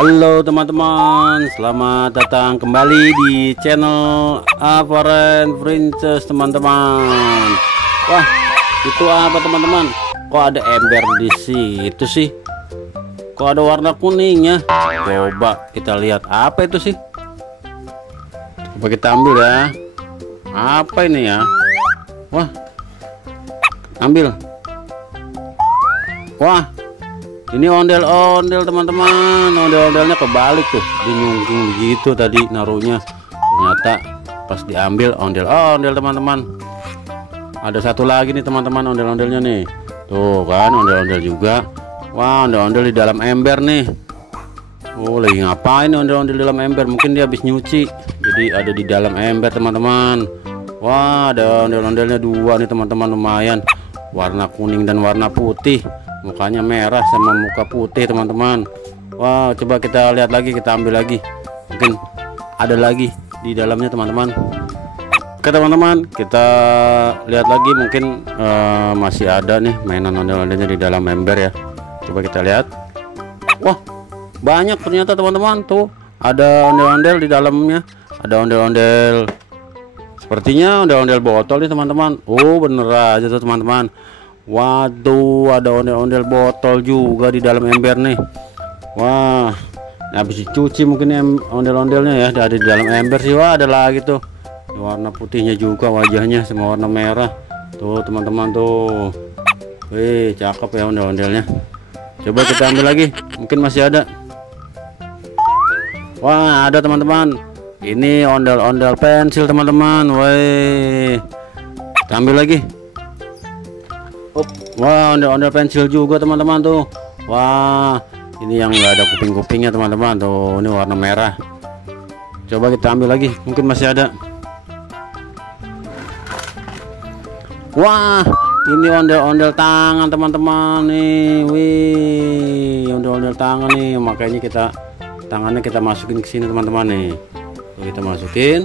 Halo teman-teman, selamat datang kembali di channel Avaren Princess teman-teman. Wah, itu apa teman-teman? Kok ada ember di situ sih? Kok ada warna kuningnya? Coba kita lihat apa itu sih? Coba kita ambil ya. Apa ini ya? Wah, ambil. Wah, ini ondel-ondel teman-teman. Ondel-ondelnya kebalik tuh, dinyungking begitu tadi naruhnya. Ternyata pas diambil ondel-ondel teman-teman. Ada satu lagi nih teman-teman, ondel-ondelnya nih. Tuh kan, ondel-ondel juga. Wah, ondel-ondel di dalam ember nih. Oh, lagi ngapain ondel-ondel di dalam ember? Mungkin dia habis nyuci, jadi ada di dalam ember teman-teman. Wah, ada ondel-ondelnya dua nih teman-teman, lumayan. Warna kuning dan warna putih. Mukanya merah sama muka putih teman-teman. Wah, coba kita lihat lagi, kita ambil lagi. Mungkin ada lagi di dalamnya teman-teman. Oke teman-teman, kita lihat lagi, mungkin masih ada nih mainan ondel-ondelnya di dalam ember ya. Coba kita lihat. Wah, banyak ternyata teman-teman. Tuh ada ondel-ondel di dalamnya. Ada ondel-ondel, sepertinya ondel-ondel botol nih teman-teman. Oh, bener aja tuh teman-teman. Waduh, ada ondel-ondel botol juga di dalam ember nih. Wah, habis dicuci mungkin ondel-ondelnya ya, ada di dalam ember sih. Wah, ada lagi tuh, warna putihnya juga wajahnya sama warna merah. Tuh teman-teman tuh. Wih, cakep ya ondel-ondelnya. Coba kita ambil lagi, mungkin masih ada. Wah, ada teman-teman. Ini ondel-ondel pensil teman-teman. Wih, kita ambil lagi. Wah, ondel-ondel pensil juga teman-teman tuh. Wah, ini yang enggak ada kuping-kupingnya teman-teman tuh. Ini warna merah. Coba kita ambil lagi, mungkin masih ada. Wah, ini ondel-ondel tangan teman-teman nih. Wih, ondel-ondel tangan nih. Makanya tangannya kita masukin ke sini teman-teman nih. Tuh, kita masukin.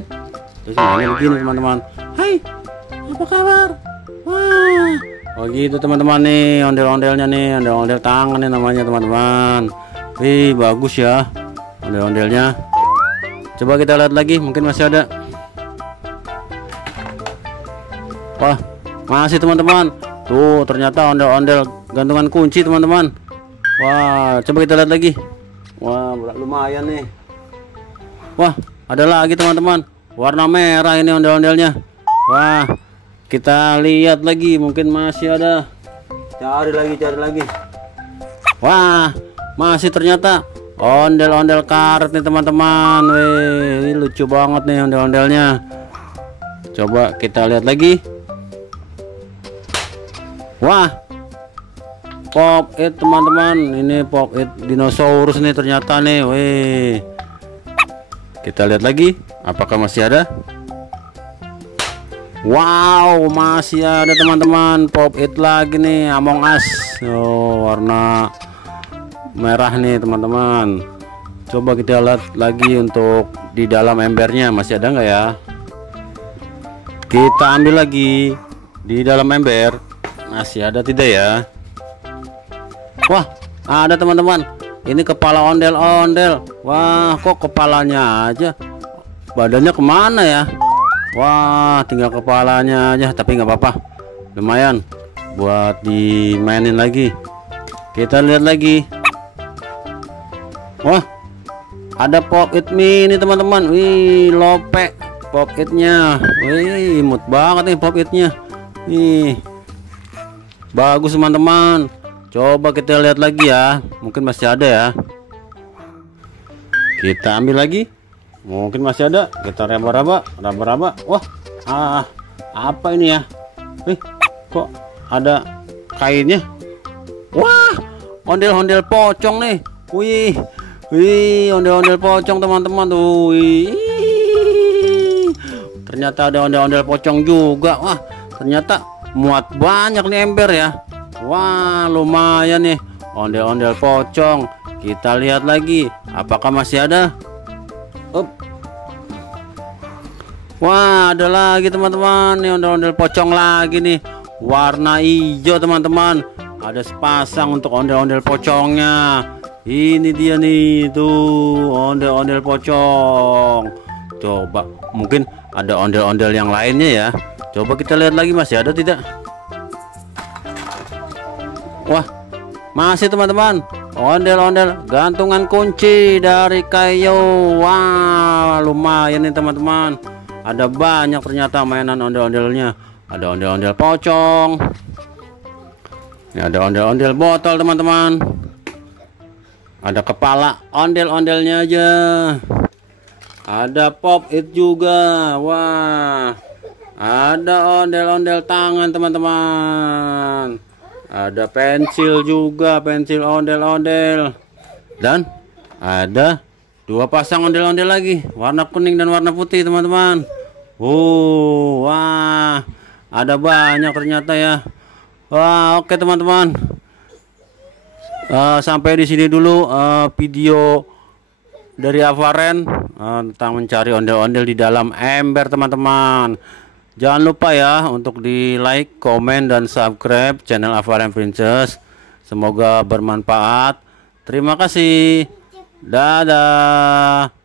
Terus ini begini teman-teman. Hai, apa kabar? Wah, oh gitu teman-teman nih, ondel-ondelnya nih, ondel-ondel tangan nih namanya teman-teman. Wih, bagus ya ondel-ondelnya. Coba kita lihat lagi, mungkin masih ada. Wah, masih teman-teman. Tuh ternyata ondel-ondel gantungan kunci teman-teman. Wah, coba kita lihat lagi. Wah, lumayan nih. Wah, ada lagi teman-teman, warna merah ini ondel-ondelnya. Wah, kita lihat lagi, mungkin masih ada. Cari lagi. Wah, masih ternyata ondel-ondel karet nih teman-teman. Wih, ini lucu banget nih ondel-ondelnya. Coba kita lihat lagi. Wah, pop it teman-teman. Ini pop it dinosaurus nih ternyata nih. Wih, kita lihat lagi, apakah masih ada? Wow, masih ada teman-teman, pop it lagi nih, Among Us. Oh, warna merah nih teman-teman. Coba kita lihat lagi untuk di dalam embernya, masih ada nggak ya? Kita ambil lagi di dalam ember, masih ada tidak ya? Wah, ada teman-teman. Ini kepala ondel-ondel. Wah, kok kepalanya aja, badannya kemana ya? Wah, tinggal kepalanya aja, tapi nggak apa-apa, lumayan buat dimainin lagi. Kita lihat lagi. Wah, ada pop it mini teman-teman. Wih, lope pop itnya. Wih, imut banget nih pop itnya. Nih, bagus teman-teman. Coba kita lihat lagi ya, mungkin masih ada ya. Kita ambil lagi, mungkin masih ada. Kita raba-raba. Wah, apa ini ya? Kok ada kainnya? Wah, ondel-ondel pocong nih. Wih, ondel-ondel pocong teman-teman tuh. Wih, ternyata ada ondel-ondel pocong juga. Wah, ternyata muat banyak nih ember ya. Wah, lumayan nih ondel-ondel pocong. Kita lihat lagi, apakah masih ada? Wah, ada lagi teman-teman, nih ondel-ondel pocong lagi nih, warna hijau teman-teman. Ada sepasang untuk ondel-ondel pocongnya. Ini dia nih tuh, ondel-ondel pocong. Coba mungkin ada ondel-ondel yang lainnya ya. Coba kita lihat lagi, masih ada tidak? Wah, masih teman-teman. Ondel-ondel gantungan kunci dari kayu. Wah, lumayan nih teman-teman. Ada banyak ternyata mainan ondel-ondelnya. Ada ondel-ondel pocong. Ini ada ondel-ondel botol teman-teman. Ada kepala ondel-ondelnya aja. Ada pop it juga. Wah, ada ondel-ondel tangan teman-teman. Ada pensil juga, pensil ondel-ondel. Dan ada 2 pasang ondel-ondel lagi, warna kuning dan warna putih teman-teman. Wah, ada banyak ternyata ya. Wah, oke teman-teman. Sampai di sini dulu video dari Avaren tentang mencari ondel-ondel di dalam ember teman-teman. Jangan lupa ya untuk di like, komen, dan subscribe channel Avaren Princess. Semoga bermanfaat. Terima kasih. Dadah.